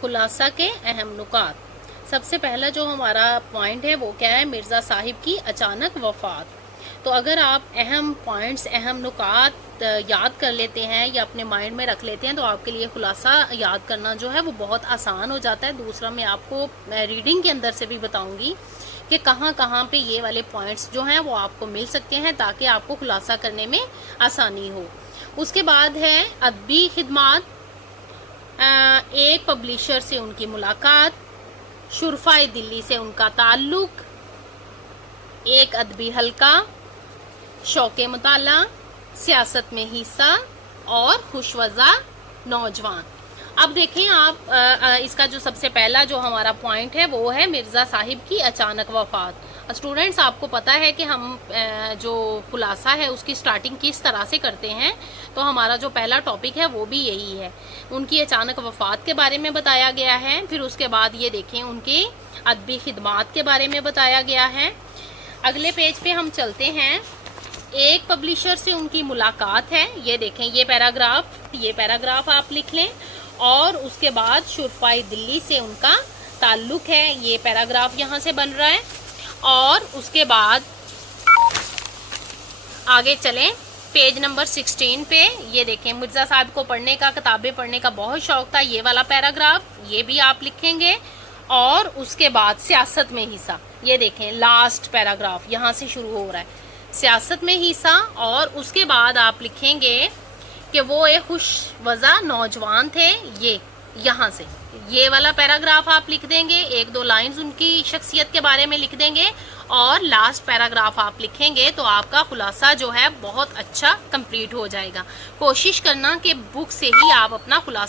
खुलासा के अहम नुकात। सबसे पहला जो हमारा पॉइंट है वो क्या है, मिर्ज़ा साहिब की अचानक वफ़ात। तो अगर आप अहम पॉइंट्स, अहम नुकात याद कर लेते हैं या अपने माइंड में रख लेते हैं तो आपके लिए खुलासा याद करना जो है वो बहुत आसान हो जाता है। दूसरा, मैं आपको रीडिंग के अंदर से भी बताऊंगी कि कहाँ कहाँ पे ये वाले पॉइंट्स जो हैं वो आपको मिल सकते हैं ताकि आपको खुलासा करने में आसानी हो। उसके बाद है अदबी खिदमात, एक पब्लिशर से उनकी मुलाकात, शुरफाए दिल्ली से उनका ताल्लुक, एक अदबी हल्का, शौक़ मुताला, सियासत में हिस्सा और खुशवज़ा नौजवान। अब देखें आप, इसका जो सबसे पहला जो हमारा पॉइंट है वो है मिर्ज़ा साहिब की अचानक वफ़ात। स्टूडेंट्स, आपको पता है कि हम जो खुलासा है उसकी स्टार्टिंग किस तरह से करते हैं, तो हमारा जो पहला टॉपिक है वो भी यही है। उनकी अचानक वफ़ात के बारे में बताया गया है, फिर उसके बाद ये देखें उनकी अदबी खिदमात के बारे में बताया गया है। अगले पेज पे हम चलते हैं, एक पब्लिशर से उनकी मुलाकात है, ये देखें ये पैराग्राफ आप लिख लें। और उसके बाद शुरफाए दिल्ली से उनका ताल्लुक है, ये पैराग्राफ यहाँ से बन रहा है। और उसके बाद आगे चलें पेज नंबर 16 पे, ये देखें मिर्ज़ा साहब को किताबें पढ़ने का बहुत शौक था, ये वाला पैराग्राफ ये भी आप लिखेंगे। और उसके बाद सियासत में हिस्सा, ये देखें लास्ट पैराग्राफ यहाँ से शुरू हो रहा है, सियासत में हिस्सा। और उसके बाद आप लिखेंगे कि वो एक खुशवज़ा नौजवान थे, ये यहाँ से ये वाला पैराग्राफ आप लिख देंगे, एक दो लाइंस उनकी शख्सियत के बारे में लिख देंगे और लास्ट पैराग्राफ आप लिखेंगे तो आपका खुलासा जो है बहुत अच्छा कंप्लीट हो जाएगा। कोशिश करना कि बुक से ही आप अपना खुलासा